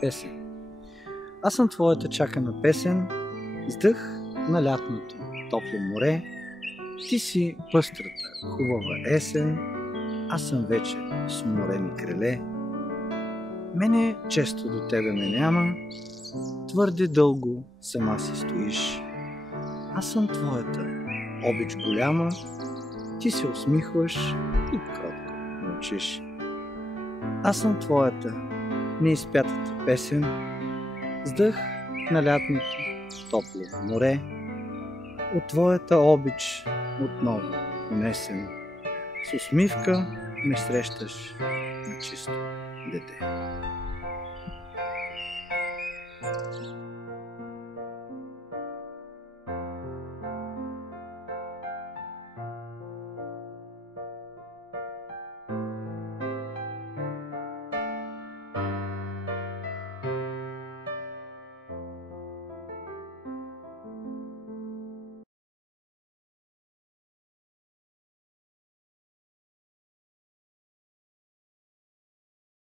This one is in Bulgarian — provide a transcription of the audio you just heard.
песен. Аз съм твоята чакана песен, с дъх на лятното топло море. Ти си пъстрата, хубава есен, аз съм вече с уморени криле. Мене често до тебе ме няма, твърде дълго сама си стоиш. Аз съм твоята обич голяма, ти се усмихваш и кротко мълчиш. Аз съм твоята неизпятата песен, с дъх на лятното топло море. От твоята обич отново унесен, с усмивка ме срещаш на чисто дете.